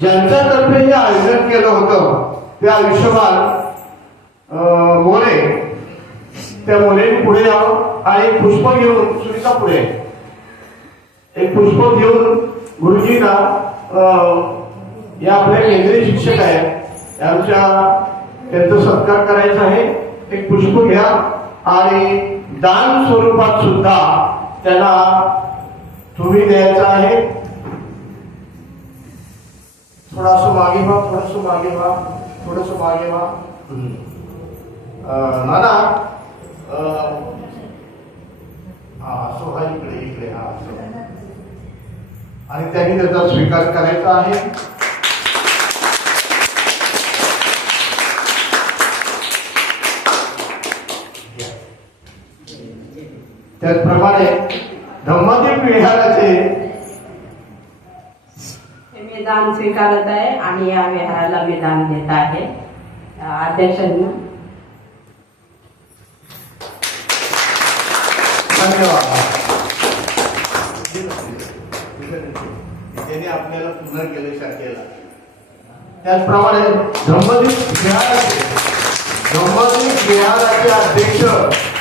ज्यांच्यातर्फे हे आयोजन केलं होतं ते आयुष्यमान मोरे. त्या मोरेने पुढे यावं आणि पुष्प घेऊन सुनीता पुढे. एक पुष्प घेऊन गुरुजींना या आपल्या केंद्रीय शिक्षक आहेत. यांच्या त्यांचा सत्कार करायचा आहे. एक पुष्प घ्या आणि दान स्वरूपात सुद्धा त्यांना तुम्ही द्यायचा आहे. थोड़ा सो आगे वा थोड़ा सो आगे वा थोड़ा सो आगे वा हम्म। नाना हा सो हा इकडे इकडे हा सो। आणि त्यांनी त्याचा स्वीकार करायचा आहे. त्याचप्रमाणे धम्मादेव विहाराचे मी दान स्वीकारत आहे आणि या विहाराला मी दान देत आहे. अध्यक्षांना. धन्यवाद. त्यांनी आपल्याला पुन्हा केलं त्याचप्रमाणे धम्मदीप विहाराचे धम्मदीप बिहाराचे अध्यक्ष